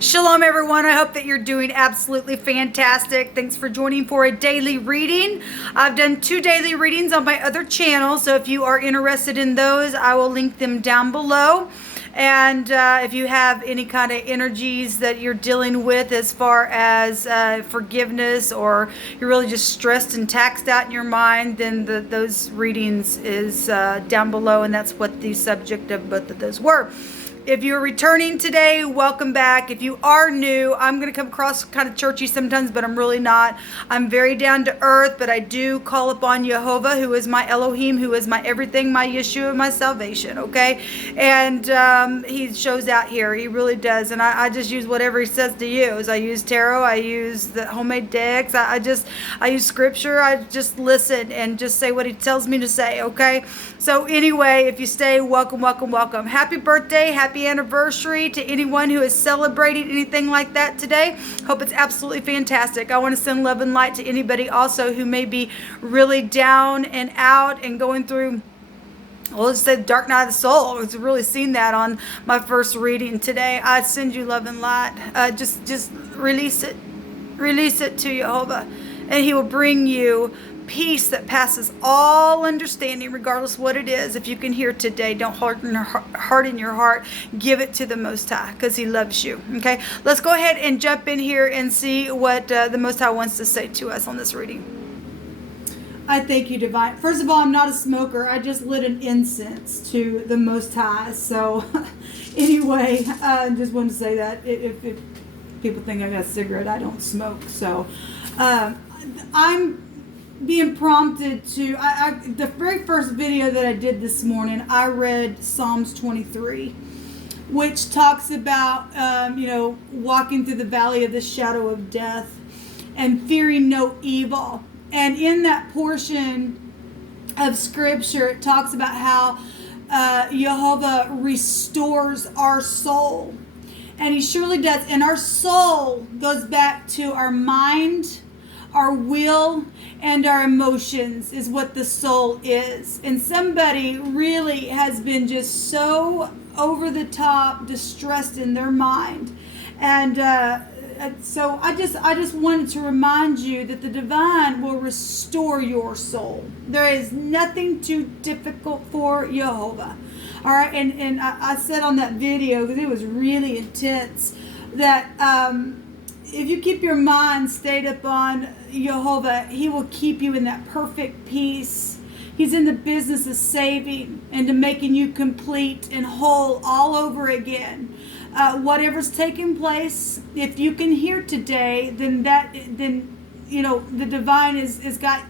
Shalom, everyone. I hope that you're doing absolutely fantastic. Thanks for joining for a daily reading. I've done 2 daily readings on my other channel, so if you are interested in those, I will link them down below. And if you have any kind of energies that you're dealing with as far as forgiveness, or you're really just stressed and taxed out in your mind, then those readings is down below, and that's what the subject of both of those were. If you're returning today, welcome back. If you are new, I'm going to come across kind of churchy sometimes, but I'm really not. I'm very down to earth, but I do call upon Jehovah, who is my Elohim, who is my everything, my Yeshua, my salvation, okay? And he shows out here. He really does. And I just use whatever he says to use. I use tarot. I use the homemade decks. I use scripture. I just listen and just say what he tells me to say, okay? So anyway, if you stay, welcome, welcome, welcome. Happy birthday, happy anniversary to anyone who is celebrating anything like that today. Hope it's absolutely fantastic. I want to send love and light to anybody also who may be really down and out and going through, well, let's say dark night of the soul. I've really seen that on my first reading today. I send you love and light. Just release it. Release it to Jehovah, and he will bring you peace that passes all understanding, regardless what it is. If you can hear today, don't harden your heart. Give it to the Most High, because he loves you. Okay, let's go ahead and jump in here and see what the Most High wants to say to us on this reading. I thank you, Divine. First of all, I'm not a smoker. I just lit an incense to the Most High. So anyway, I just wanted to say that if people think I got a cigarette, I don't smoke. So I'm being prompted to, the very first video that I did this morning, I read Psalms 23, which talks about, walking through the valley of the shadow of death and fearing no evil. And in that portion of scripture, it talks about how Jehovah restores our soul. And he surely does. And our soul goes back to our mind, our will, and our emotions is what the soul is. And somebody really has been just so over the top distressed in their mind. And so I just wanted to remind you that the divine will restore your soul. There is nothing too difficult for Jehovah. All right, and I said on that video, because it was really intense, that if you keep your mind stayed upon Jehovah, he will keep you in that perfect peace. He's in the business of saving and to making you complete and whole all over again. Whatever's taking place, if you can hear today, then the divine is got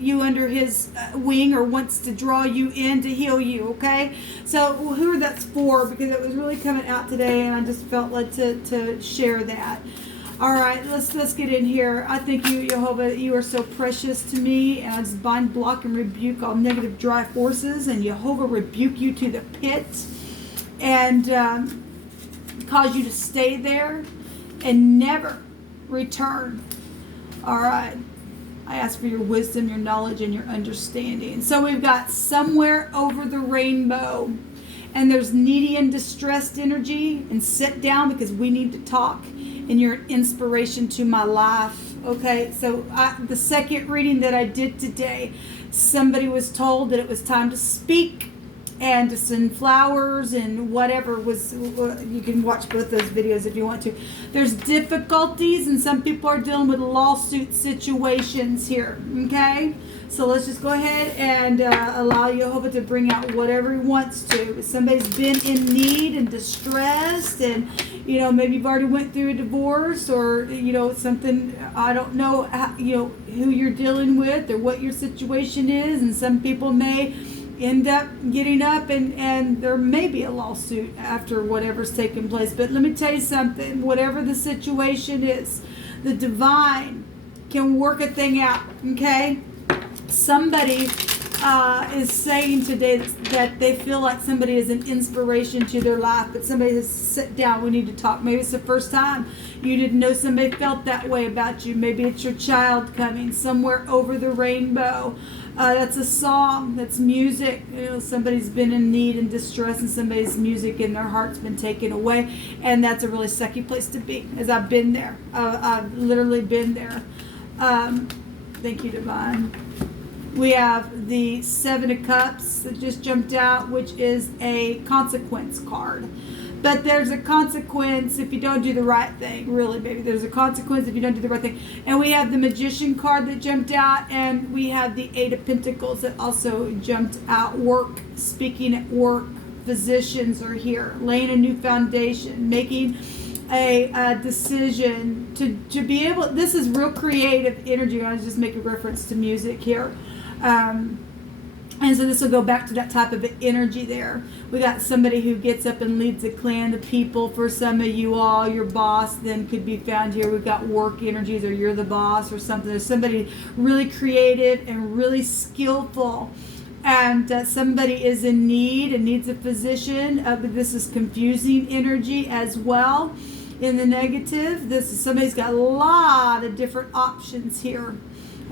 you under his wing, or wants to draw you in to heal you, okay? So who that's for, because it was really coming out today, and I just felt led to share that. All right, let's get in here. I thank you, Jehovah, that you are so precious to me, and I just bind, block, and rebuke all negative dry forces, and Jehovah rebuke you to the pit, and cause you to stay there and never return. All right. I ask for your wisdom, your knowledge, and your understanding. So we've got somewhere over the rainbow, and there's needy and distressed energy, and sit down because we need to talk, and you're an inspiration to my life. Okay, so the second reading that I did today, somebody was told that it was time to speak and to send flowers and whatever was. You can watch both those videos if you want to. There's difficulties, and some people are dealing with lawsuit situations here, okay? So let's just go ahead and allow Jehovah to bring out whatever he wants to. If somebody's been in need and distressed, and maybe you've already went through a divorce, or something, I don't know how, who you're dealing with or what your situation is, and some people may end up getting up and there may be a lawsuit after whatever's taking place. But let me tell you something, whatever the situation is, the divine can work a thing out, okay? Somebody is saying today that they feel like somebody is an inspiration to their life, but somebody has sit down, we need to talk. Maybe it's the first time you didn't know somebody felt that way about you. Maybe it's your child coming, somewhere over the rainbow. That's a song, that's music. Somebody's been in need and distress, and somebody's music in their heart's been taken away, and that's a really sucky place to be, as I've been there. I've literally been there. Thank you, Divine. We have the Seven of Cups that just jumped out, which is a consequence card. But there's a consequence if you don't do the right thing. Really, baby. There's a consequence if you don't do the right thing. And we have the Magician card that jumped out. And we have the Eight of Pentacles that also jumped out. Work, speaking at work. Physicians are here. Laying a new foundation. Making a decision to be able. This is real creative energy. I was just making reference to music here. And so this will go back to that type of energy there. We got somebody who gets up and leads a clan, the people. For some of you all, your boss then could be found here. We've got work energies, or you're the boss or something. There's somebody really creative and really skillful. And somebody is in need and needs a physician. But this is confusing energy as well. In the negative, this is somebody's got a lot of different options here.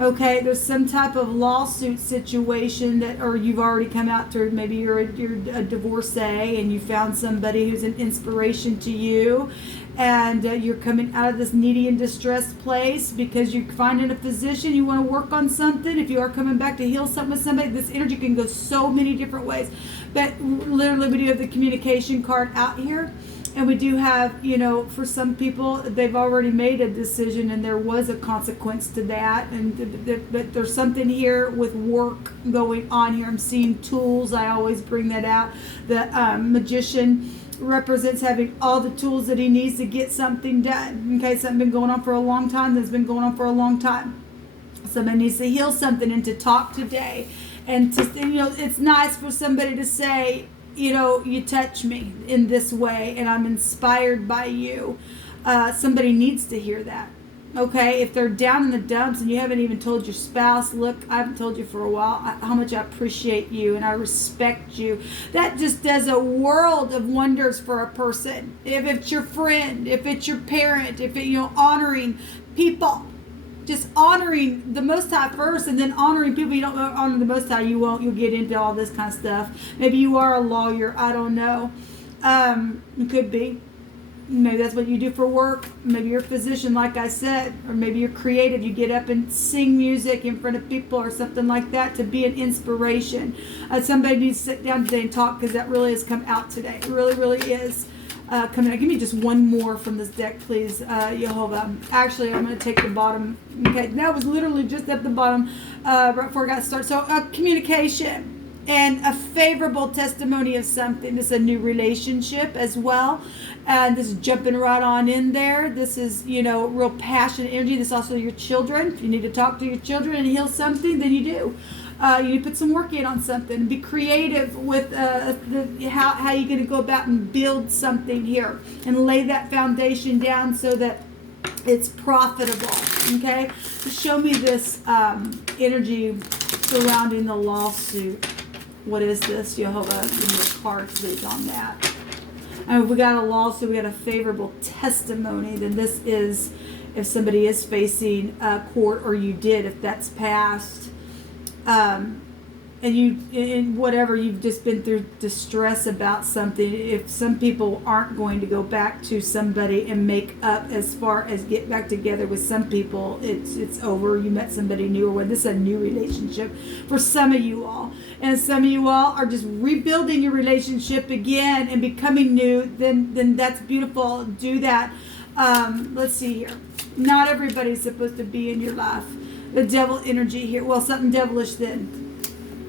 Okay, there's some type of lawsuit situation that, or you've already come out to, maybe you're a divorcee and you found somebody who's an inspiration to you, and you're coming out of this needy and distressed place because you're finding a physician, you want to work on something. If you are coming back to heal something with somebody, this energy can go so many different ways. But literally, we do have the communication card out here. And we do have, for some people, they've already made a decision and there was a consequence to that. But there's something here with work going on here. I'm seeing tools. I always bring that out. The Magician represents having all the tools that he needs to get something done. Okay, something been going on for a long time. That's been going on for a long time. Somebody needs to heal something and to talk today. And it's nice for somebody to say, you touch me in this way and I'm inspired by you. Somebody needs to hear that. Okay, if they're down in the dumps and you haven't even told your spouse, look, I haven't told you for a while how much I appreciate you and I respect you. That just does a world of wonders for a person. If it's your friend, if it's your parent, if it, honoring people. Just honoring the Most High first, and then honoring people you don't honor the Most High, you'll get into all this kind of stuff. Maybe you are a lawyer, I don't know. It could be. Maybe that's what you do for work. Maybe you're a physician, like I said, or maybe you're creative. You get up and sing music in front of people or something like that to be an inspiration. Somebody needs to sit down today and talk, because that really has come out today. It really, really is. Coming out. Give me just one more from this deck, please, Jehovah. Actually, I'm going to take the bottom. Okay, that was literally just at the bottom right before I got started. So, communication and a favorable testimony of something. This is a new relationship as well. And this is jumping right on in there. This is, real passionate energy. This is also your children. If you need to talk to your children and heal something, then you do. You need to put some work in on something. Be creative with how you're going to go about and build something here and lay that foundation down so that it's profitable. Okay? So show me this energy surrounding the lawsuit. What is this, Jehovah? Give me a card, please, on that. And if we got a lawsuit, we got a favorable testimony, then this is if somebody is facing court, or you did, if that's passed. And you, in whatever, you've just been through distress about something. If some people aren't going to go back to somebody and make up, as far as get back together with some people, it's over. You met somebody new, or what? This is a new relationship for some of you all. And some of you all are just rebuilding your relationship again and becoming new. Then that's beautiful. Do that. Let's see here. Not everybody's supposed to be in your life. The devil energy here. Well, something devilish then.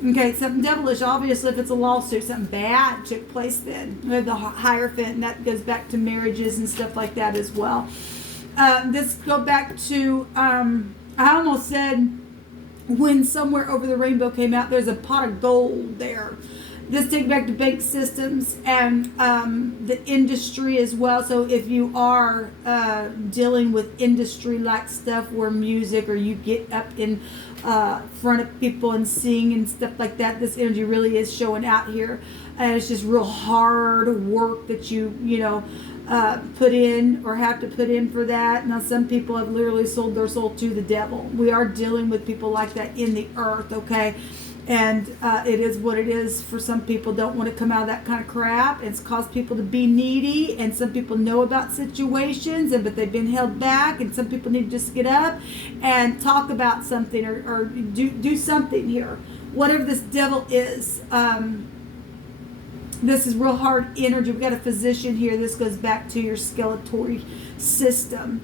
Okay, something devilish. Obviously, if it's a lawsuit, something bad took place then. We have the Hierophant, and that goes back to marriages and stuff like that as well. This go back to, I almost said when Somewhere Over the Rainbow came out, there's a pot of gold there. This takes back to bank systems and the industry as well. So if you are dealing with industry-like stuff where music or you get up in front of people and sing and stuff like that, this energy really is showing out here. And it's just real hard work that you know, put in or have to put in for that. Now, some people have literally sold their soul to the devil. We are dealing with people like that in the earth, okay? And it is what it is. For some people don't want to come out of that kind of crap. It's caused people to be needy, and some people know about situations, but they've been held back, and some people need to just get up and talk about something or do something here. Whatever this devil is, this is real hard energy. We've got a physician here. This goes back to your skeletal system.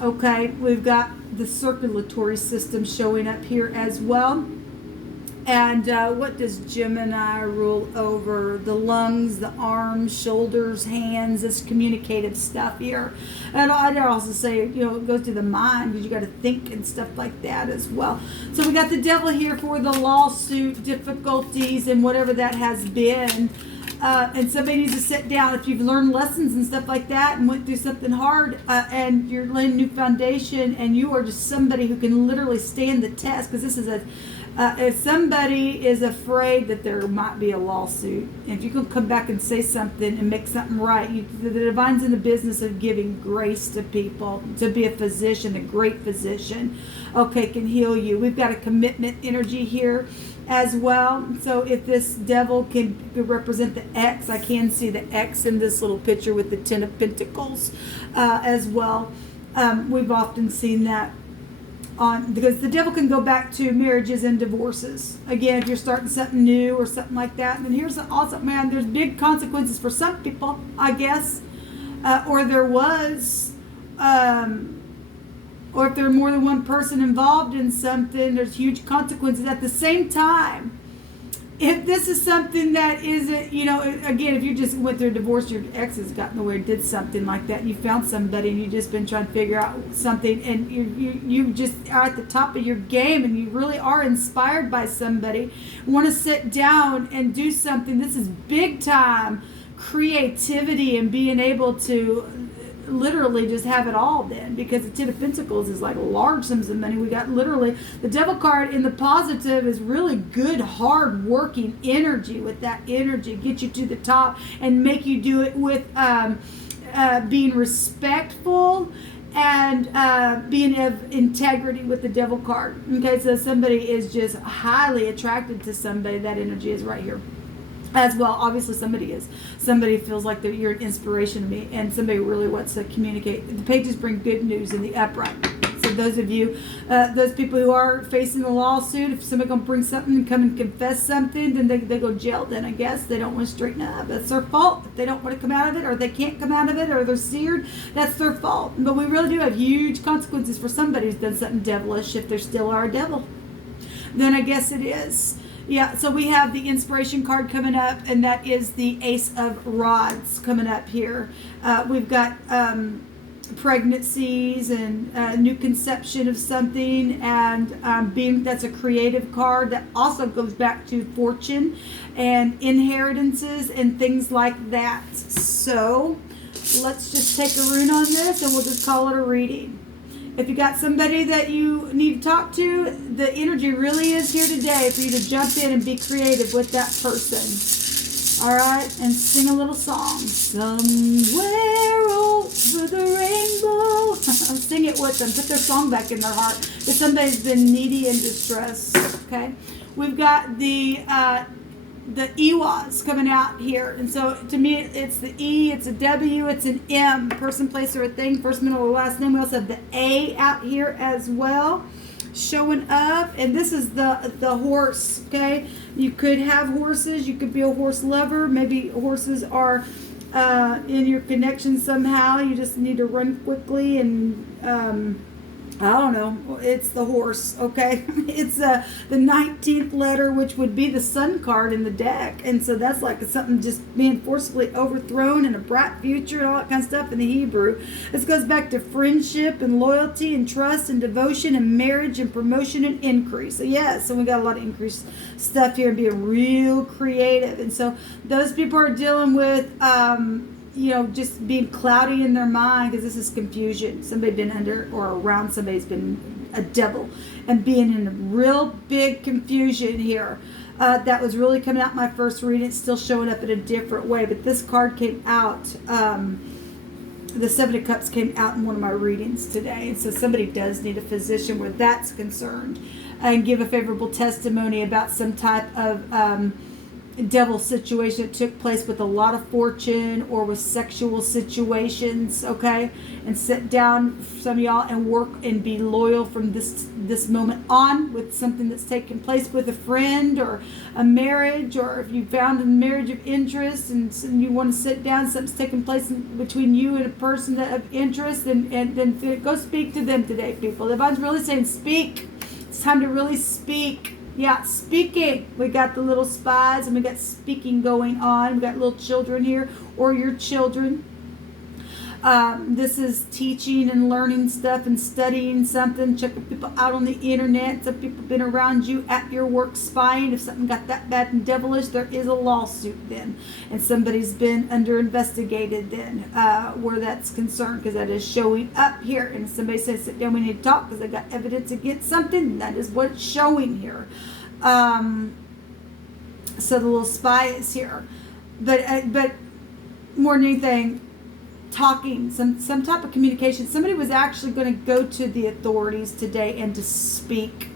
Okay, we've got the circulatory system showing up here as well. And what does Gemini rule over? The lungs, the arms, shoulders, hands, this communicative stuff here. And I'd also say, you know, it goes to the mind because you got to think and stuff like that as well. So we got the devil here for the lawsuit difficulties and whatever that has been. And somebody needs to sit down. If you've learned lessons and stuff like that and went through something hard and you're laying a new foundation and you are just somebody who can literally stand the test, because this is a if somebody is afraid that there might be a lawsuit, if you can come back and say something and make something right, the divine's in the business of giving grace to people. To be a physician, a great physician, okay, can heal you. We've got a commitment energy here as well. So if this devil can represent the X, I can see the X in this little picture with the Ten of Pentacles as well. We've often seen that because the devil can go back to marriages and divorces. Again, if you're starting something new or something like that, and here's also, man, there's big consequences for some people, I guess, or there was, or if there's more than one person involved in something, there's huge consequences. At the same time, if this is something that isn't, you know, again, if you just went through a divorce, your ex has gotten away, did something like that, and you found somebody and you've just been trying to figure out something, and you just are at the top of your game and you really are inspired by somebody, want to sit down and do something. This is big time creativity and being able to literally just have it all then, because the Ten of Pentacles is like large sums of money. We got literally the devil card in the positive is really good, hard working energy. With that energy, get you to the top and make you do it with being respectful and being of integrity with the devil card. Okay, so somebody is just highly attracted to somebody. That energy is right here as well. Obviously somebody feels like you're an inspiration to me, and somebody really wants to communicate. The pages bring good news in the upright. So those of you, those people who are facing a lawsuit, if somebody gonna bring something and come and confess something, then they go jail. Then I guess they don't want to straighten up. That's their fault. If they don't want to come out of it, or they can't come out of it, or they're seared, that's their fault. But we really do have huge consequences for somebody who's done something devilish. If they still are a devil, then I guess it is. Yeah, so we have the inspiration card coming up, and that is the Ace of Rods coming up here. We've got pregnancies and new conception of something, and that's a creative card that also goes back to fortune and inheritances and things like that. So let's just take a rune on this and we'll just call it a reading. If you got somebody that you need to talk to, the energy really is here today for you to jump in and be creative with that person. All right? And sing a little song. Somewhere over the rainbow. Sing it with them. Put their song back in their heart. If somebody's been needy and distressed. Okay? We've got the Ewas coming out here, and so to me it's the E, it's a W, it's an M, person, place, or a thing, first, middle, or last name. We also have the A out here as well showing up, and this is the horse. Okay, you could have horses, you could be a horse lover, maybe horses are in your connection somehow. You just need to run quickly and I don't know. It's the horse, okay? It's the 19th letter, which would be the sun card in the deck. And so that's like something just being forcibly overthrown and a bright future and all that kind of stuff in the Hebrew. This goes back to friendship and loyalty and trust and devotion and marriage and promotion and increase. So yeah, so we got a lot of increased stuff here and being real creative. And so those people are dealing with just being cloudy in their mind because this is confusion. Somebody been under or around somebody's been a devil and being in a real big confusion here. That was really coming out in my first reading. It's still showing up in a different way, but this card came out. The Seven of Cups came out in one of my readings today. And so somebody does need a physician where that's concerned and give a favorable testimony about some type of devil situation that took place with a lot of fortune or with sexual situations, okay? And sit down, some of y'all, and work and be loyal from this moment on with something that's taken place with a friend or a marriage, or if you found a marriage of interest and you want to sit down, something's taking place between you and a person of interest, and then go speak to them today, people. The Divine's really saying speak. It's time to really speak. Yeah, speaking. We got the little spies and we got speaking going on. We got little children here or your children. This is teaching and learning stuff and studying something. Checking people out on the internet. Some people have been around you at your work spying. If something got that bad and devilish, there is a lawsuit then. And somebody's been under investigated then where that's concerned, because that is showing up here. And if somebody says sit down, we need to talk because they got evidence against something, that is what's showing here. So the little spy is here. But more than anything, talking, some type of communication. Somebody was actually going to go to the authorities today and to speak.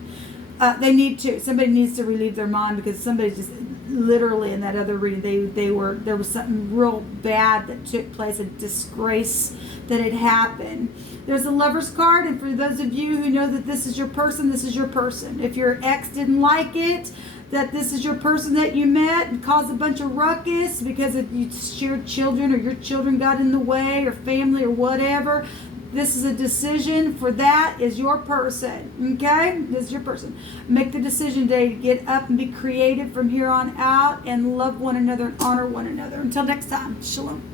They need to. Somebody needs to relieve their mind, because somebody just literally in that other reading, there was something real bad that took place, a disgrace that had happened. There's a Lover's card, and for those of you who know that this is your person, this is your person. If your ex didn't like it, that this is your person that you met and caused a bunch of ruckus because you shared children or your children got in the way or family or whatever. This is a decision for that is your person, okay? This is your person. Make the decision today to get up and be creative from here on out and love one another and honor one another. Until next time, shalom.